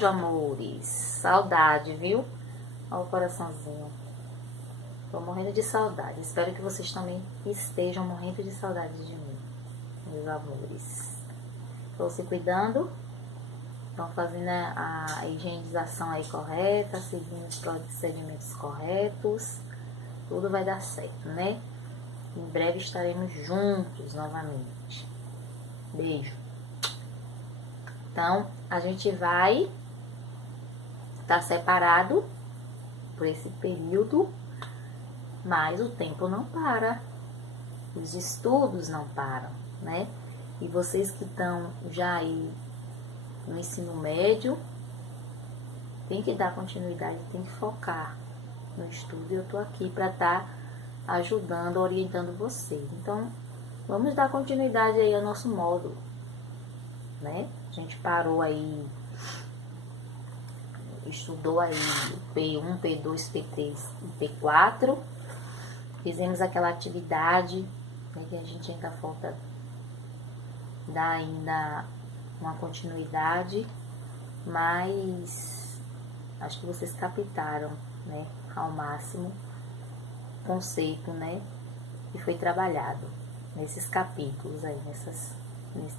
beijo, amores. Saudade, viu? Olha o coraçãozinho. Tô morrendo de saudade. Espero que vocês também estejam morrendo de saudade de mim, meus amores. Estão se cuidando? Estão fazendo a higienização aí correta, seguindo os procedimentos corretos. Tudo vai dar certo, né? Em breve estaremos juntos novamente. Beijo. Então, a gente vai estar separado por esse período, mas o tempo não para. Os estudos não param, né? E vocês que estão já aí no ensino médio, tem que dar continuidade, tem que focar no estudo. E eu tô aqui para estar ajudando, orientando vocês. Então, vamos dar continuidade aí ao nosso módulo, né? A gente parou aí, estudou aí P1, P2, P3 e P4. Fizemos aquela atividade, né, que a gente ainda falta dar ainda uma continuidade, mas acho que vocês captaram, né, ao máximo o conceito, né, que foi trabalhado nesses capítulos aí,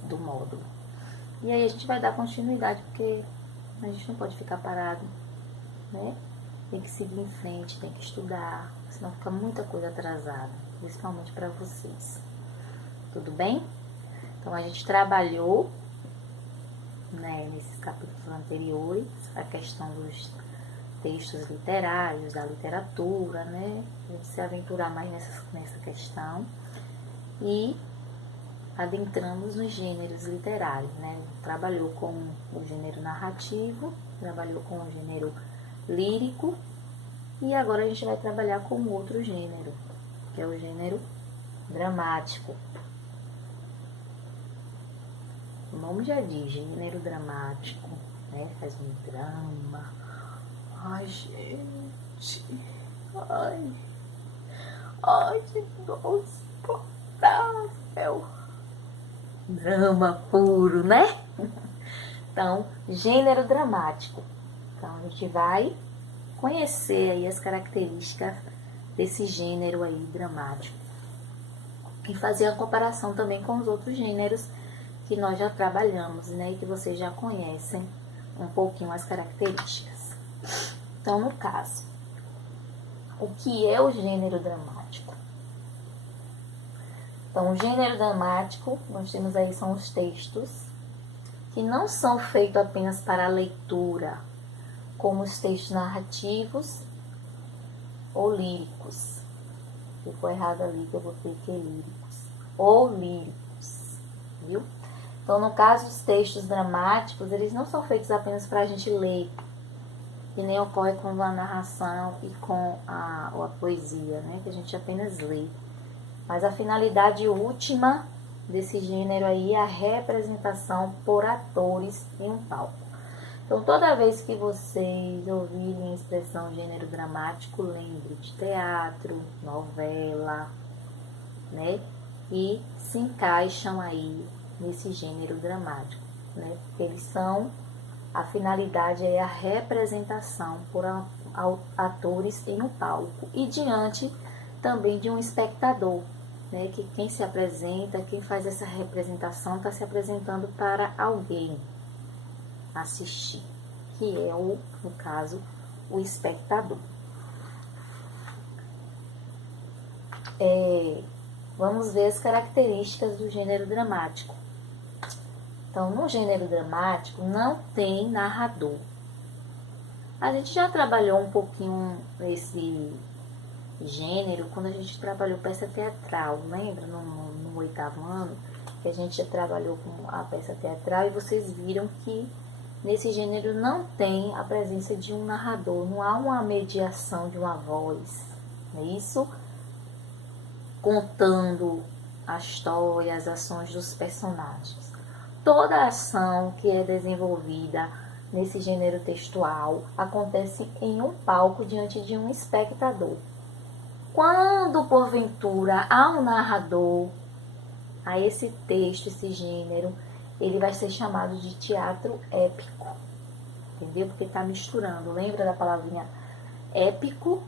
do módulo. E aí a gente vai dar continuidade, porque a gente não pode ficar parado, né? Tem que seguir em frente, tem que estudar, senão fica muita coisa atrasada, principalmente para vocês. Tudo bem? Então a gente trabalhou, né, nesses capítulos anteriores, a questão dos textos literários, da literatura, né? A gente se aventurar mais nessa questão. E adentramos nos gêneros literários, né? Trabalhou com o gênero narrativo, trabalhou com o gênero lírico, e agora a gente vai trabalhar com outro gênero, que é o gênero dramático. O nome já diz, gênero dramático, né? Faz um drama. Ai, gente. Ai, que dor insuportável. Drama puro, né? Então, gênero dramático. Então, a gente vai conhecer aí as características desse gênero aí dramático e fazer a comparação também com os outros gêneros que nós já trabalhamos, né? E que vocês já conhecem um pouquinho as características. Então, no caso, o que é o gênero dramático? Então, o gênero dramático, nós temos aí, são os textos que não são feitos apenas para a leitura, como os textos narrativos ou líricos. Ficou errado ali, que eu botei que é líricos. Ou líricos, viu? Então, no caso, os textos dramáticos, eles não são feitos apenas para a gente ler, que nem ocorre com a narração e com a poesia, né? Que a gente apenas lê. Mas a finalidade última desse gênero aí é a representação por atores em um palco. Então, toda vez que vocês ouvirem a expressão gênero dramático, lembre de teatro, novela, né? E se encaixam aí nesse gênero dramático, né? Porque eles são, a finalidade é a representação por atores em um palco e diante também de um espectador, né? Que quem se apresenta, quem faz essa representação, está se apresentando para alguém assistir, que é no caso, o espectador. Vamos ver as características do gênero dramático. Então, no gênero dramático não tem narrador. A gente já trabalhou um pouquinho esse gênero quando a gente trabalhou peça teatral, lembra? No 8º ano, que a gente já trabalhou com a peça teatral, e vocês viram que nesse gênero não tem a presença de um narrador, não há uma mediação de uma voz, não é isso? Contando a história, as ações dos personagens. Toda a ação que é desenvolvida nesse gênero textual acontece em um palco diante de um espectador. Quando, porventura, há um narrador a esse texto, esse gênero, ele vai ser chamado de teatro épico. entendeu? Porque está misturando. Lembra da palavrinha épico,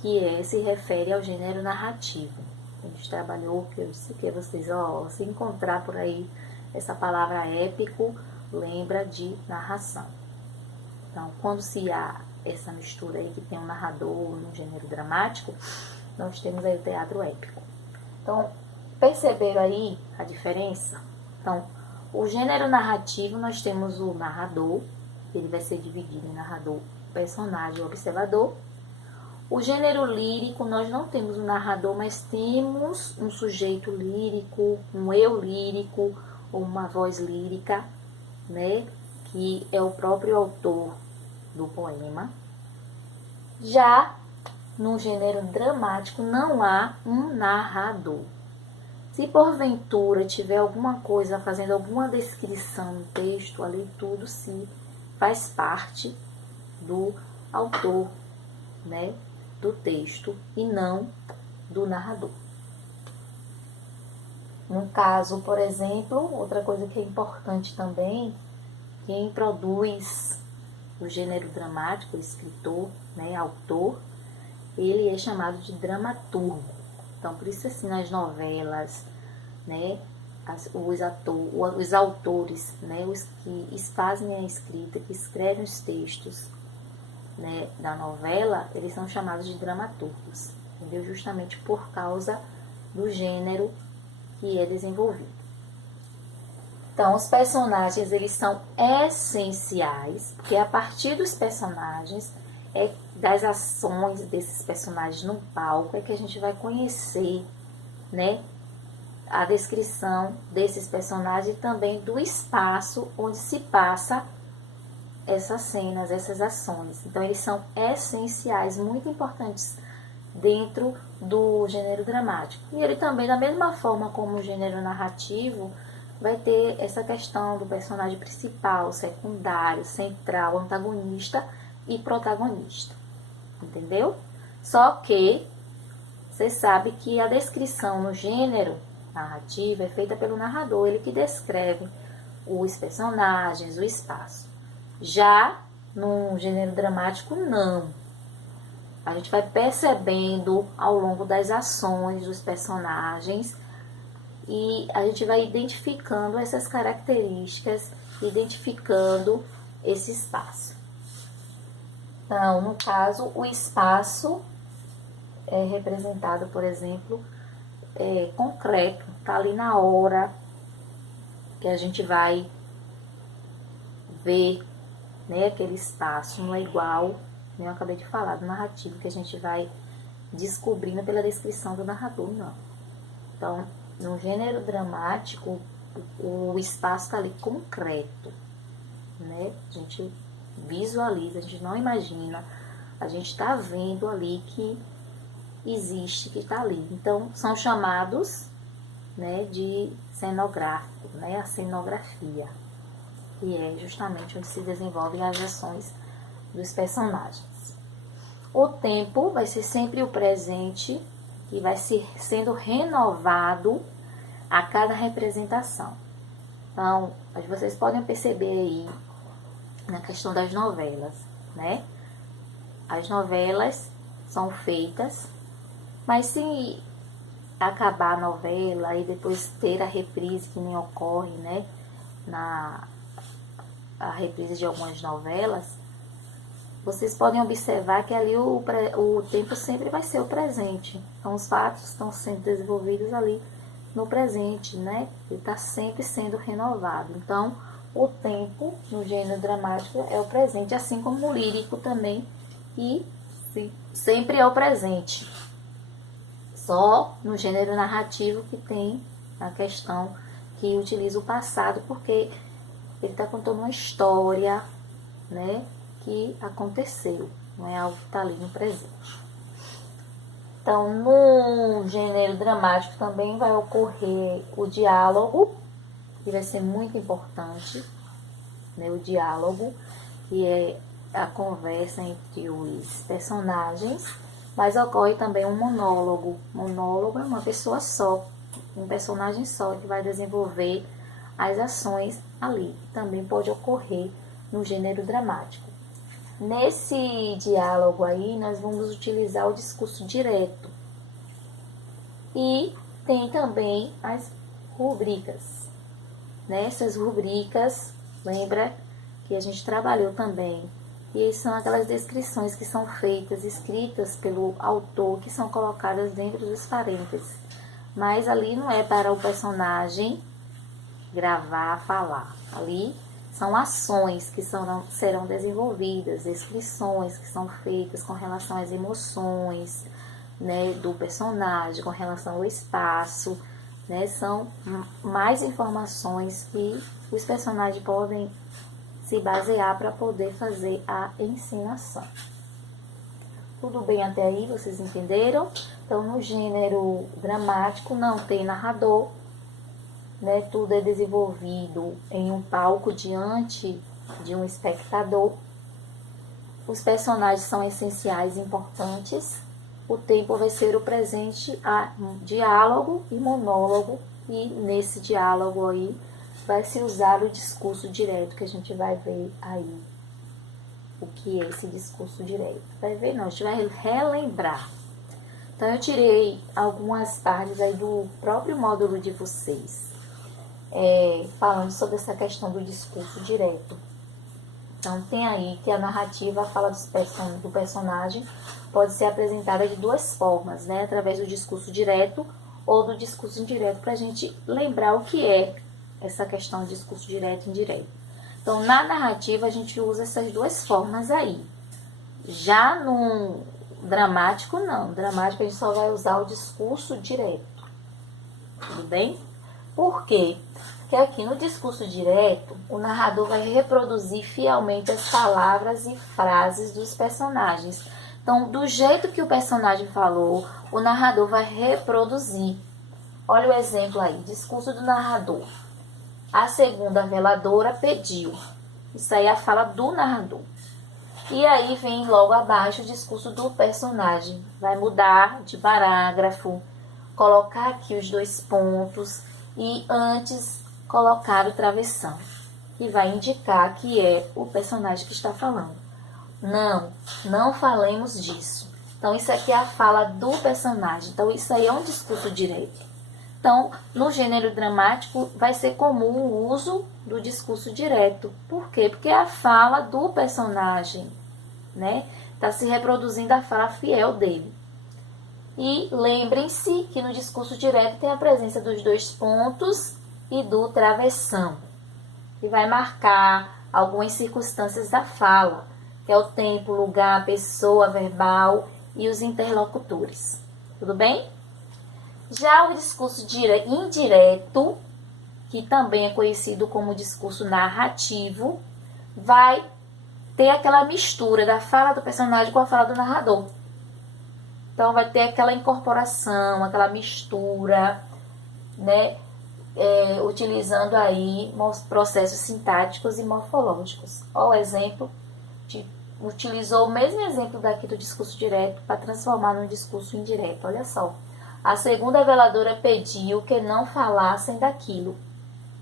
que se refere ao gênero narrativo. A gente trabalhou, que eu disse que vocês, se encontrar por aí essa palavra épico, lembra de narração. Então, quando se há essa mistura aí, que tem um narrador no gênero dramático, nós temos aí o teatro épico. Então, perceberam aí a diferença? Então, o gênero narrativo, nós temos o narrador, ele vai ser dividido em narrador, personagem e observador. O gênero lírico, nós não temos um narrador, mas temos um sujeito lírico, um eu lírico, ou uma voz lírica, né? Que é o próprio autor do poema. Já no gênero dramático, não há um narrador. Se porventura tiver alguma coisa fazendo alguma descrição no texto, ali tudo se faz parte do autor, né, do texto e não do narrador. No caso, por exemplo, outra coisa que é importante também, quem produz o gênero dramático, o escritor, né, autor, ele é chamado de dramaturgo. Então, por isso assim, nas novelas, né, os autores, né, os que fazem a escrita, que escrevem os textos, né, da novela, eles são chamados de dramaturgos, entendeu? Justamente por causa do gênero que é desenvolvido. Então, os personagens, eles são essenciais, porque a partir dos personagens, das ações desses personagens no palco, é que a gente vai conhecer, né, a descrição desses personagens e também do espaço onde se passa essas cenas, essas ações. Então, eles são essenciais, muito importantes dentro do gênero dramático. E ele também, da mesma forma como o gênero narrativo, vai ter essa questão do personagem principal, secundário, central, antagonista e protagonista. Entendeu? Só que você sabe que a descrição no gênero narrativo é feita pelo narrador, ele que descreve os personagens, o espaço. Já no gênero dramático, não. A gente vai percebendo ao longo das ações dos personagens e a gente vai identificando essas características, identificando esse espaço. Então, no caso, o espaço é representado, por exemplo, concreto, está ali na hora que a gente vai ver, né, aquele espaço, não é igual, né, eu acabei de falar, do narrativo, que a gente vai descobrindo pela descrição do narrador, não. Então, no gênero dramático, o espaço está ali concreto, né, a gente visualiza, a gente não imagina, a gente está vendo ali que existe, que está ali. Então, são chamados, né, de cenográfico, né, a cenografia, que é justamente onde se desenvolvem as ações dos personagens. O tempo vai ser sempre o presente, que vai ser sendo renovado a cada representação. Então, vocês podem perceber aí na questão das novelas, né? As novelas são feitas, mas se acabar a novela e depois ter a reprise, que nem ocorre, né, a reprise de algumas novelas, vocês podem observar que ali o tempo sempre vai ser o presente. Então, os fatos estão sendo desenvolvidos ali no presente, né? Ele está sempre sendo renovado. Então, o tempo no gênero dramático é o presente, assim como no lírico também, e sempre é o presente. Só no gênero narrativo que tem a questão que utiliza o passado, porque ele está contando uma história, né, que aconteceu, não é algo que está ali no presente. Então, no gênero dramático também vai ocorrer o diálogo, que vai ser muito importante, né, o diálogo, que é a conversa entre os personagens, mas ocorre também um monólogo. Monólogo é uma pessoa só, um personagem só que vai desenvolver as ações ali. Também pode ocorrer no gênero dramático. Nesse diálogo aí, nós vamos utilizar o discurso direto. E tem também as rubricas. Nessas rubricas, lembra que a gente trabalhou também. E são aquelas descrições que são feitas, escritas pelo autor, que são colocadas dentro dos parênteses. Mas ali não é para o personagem gravar, falar. Ali são ações que serão desenvolvidas, descrições que são feitas com relação às emoções, né, do personagem, com relação ao espaço, né, são mais informações que os personagens podem se basear para poder fazer a encenação. Tudo bem até aí? Vocês entenderam? Então, no gênero dramático não tem narrador, né? Tudo é desenvolvido em um palco diante de um espectador. Os personagens são essenciais e importantes. O tempo vai ser o presente a diálogo e monólogo, e nesse diálogo aí vai se usar o discurso direto, que a gente vai ver aí o que é esse discurso direto. Vai ver não, a gente vai relembrar. Então eu tirei algumas partes aí do próprio módulo de vocês, falando sobre essa questão do discurso direto. Então tem aí que a narrativa, a fala do personagem, pode ser apresentada de duas formas, né? Através do discurso direto ou do discurso indireto, para a gente lembrar o que é essa questão de discurso direto e indireto. Então, na narrativa, a gente usa essas duas formas aí. Já no dramático, não. No dramático, a gente só vai usar o discurso direto. Tudo bem? Por quê? Porque aqui no discurso direto, o narrador vai reproduzir fielmente as palavras e frases dos personagens. Então, do jeito que o personagem falou, o narrador vai reproduzir. Olha o exemplo aí, discurso do narrador. A segunda veladora pediu. Isso aí é a fala do narrador. E aí vem logo abaixo o discurso do personagem. Vai mudar de parágrafo, colocar aqui os dois pontos e antes colocar o travessão, que vai indicar que é o personagem que está falando. Não falemos disso. Então, isso aqui é a fala do personagem. Então, isso aí é um discurso direto. Então, no gênero dramático, vai ser comum o uso do discurso direto. Por quê? Porque é a fala do personagem, né? Está se reproduzindo a fala fiel dele. E lembrem-se que no discurso direto tem a presença dos dois pontos e do travessão, que vai marcar algumas circunstâncias da fala, que é o tempo, lugar, pessoa, verbal e os interlocutores. Tudo bem? Já o discurso indireto, que também é conhecido como discurso narrativo, vai ter aquela mistura da fala do personagem com a fala do narrador. Então, vai ter aquela incorporação, aquela mistura, né? Utilizando aí processos sintáticos e morfológicos. Olha o exemplo, utilizou o mesmo exemplo daqui do discurso direto para transformar num discurso indireto. Olha só. A segunda veladora pediu que não falassem daquilo.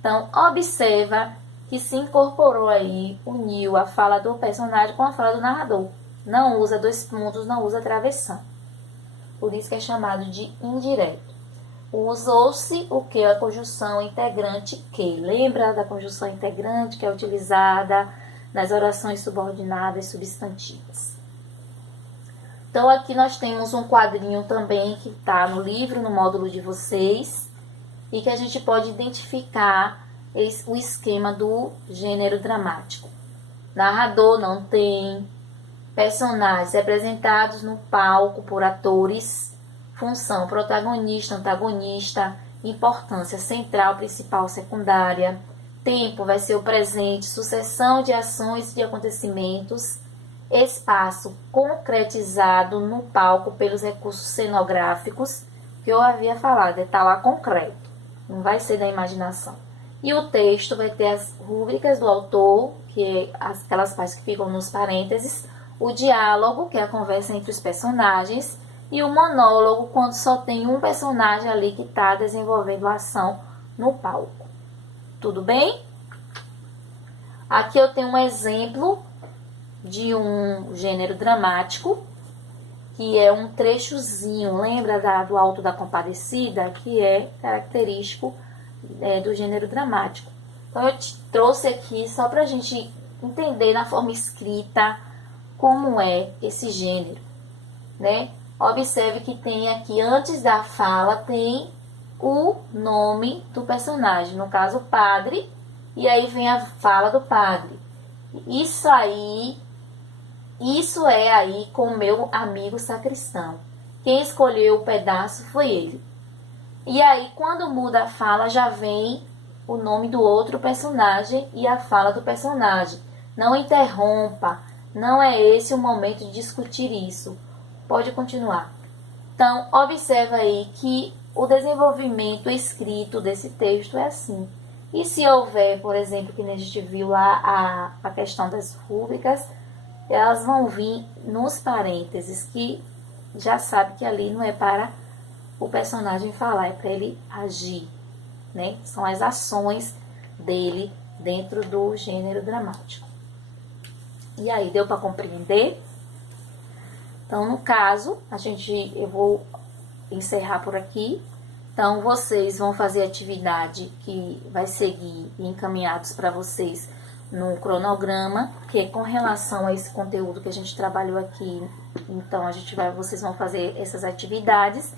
Então, observa que se incorporou aí, uniu a fala do personagem com a fala do narrador. Não usa dois pontos, não usa travessão. Por isso que é chamado de indireto. Usou-se o que? A conjunção integrante que. Lembra da conjunção integrante que é utilizada nas orações subordinadas substantivas. Então, aqui nós temos um quadrinho também que está no livro, no módulo de vocês, e que a gente pode identificar o esquema do gênero dramático. Narrador não tem, personagens representados no palco por atores, função protagonista, antagonista, importância central, principal, secundária, tempo vai ser o presente, sucessão de ações e de acontecimentos, espaço concretizado no palco pelos recursos cenográficos, que eu havia falado, está lá concreto, não vai ser da imaginação. E o texto vai ter as rúbricas do autor, que é aquelas partes que ficam nos parênteses, o diálogo, que é a conversa entre os personagens, e o monólogo, quando só tem um personagem ali que está desenvolvendo a ação no palco. Tudo bem? Aqui eu tenho um exemplo de um gênero dramático, que é um trechozinho, lembra do Alto da Compadecida, que é característico do gênero dramático. Então eu te trouxe aqui só para a gente entender na forma escrita como é esse gênero, né? Observe que tem aqui, antes da fala, tem o nome do personagem, no caso o padre, e aí vem a fala do padre. Isso é aí com o meu amigo sacristão. Quem escolheu o pedaço foi ele. E aí, quando muda a fala, já vem o nome do outro personagem e a fala do personagem. Não interrompa, não é esse o momento de discutir isso. Pode continuar. Então, observa aí que o desenvolvimento escrito desse texto é assim. E se houver, por exemplo, que a gente viu lá a questão das rúbricas, elas vão vir nos parênteses, que já sabe que ali não é para o personagem falar, é para ele agir, né? São as ações dele dentro do gênero dramático. E aí, deu para compreender? Então, no caso, eu vou encerrar por aqui. Então, vocês vão fazer a atividade que vai seguir encaminhados para vocês no cronograma, que é com relação a esse conteúdo que a gente trabalhou aqui. Então, vocês vão fazer essas atividades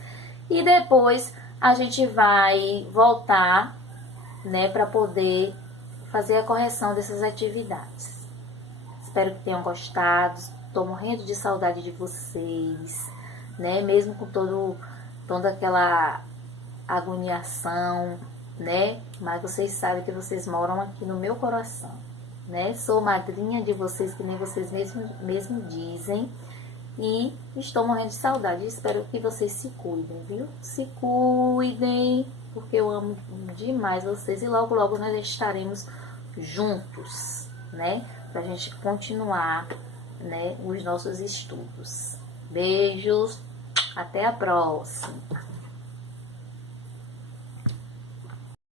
e depois a gente vai voltar, né, para poder fazer a correção dessas atividades. Espero que tenham gostado. Estou morrendo de saudade de vocês, né? Mesmo com toda aquela agoniação, né? Mas vocês sabem que vocês moram aqui no meu coração, né? Sou madrinha de vocês, que nem vocês mesmo dizem. E estou morrendo de saudade. Espero que vocês se cuidem, viu? Se cuidem, porque eu amo demais vocês. E logo, logo nós estaremos juntos, né? Pra gente continuar, né, os nossos estudos. Beijos, até a próxima.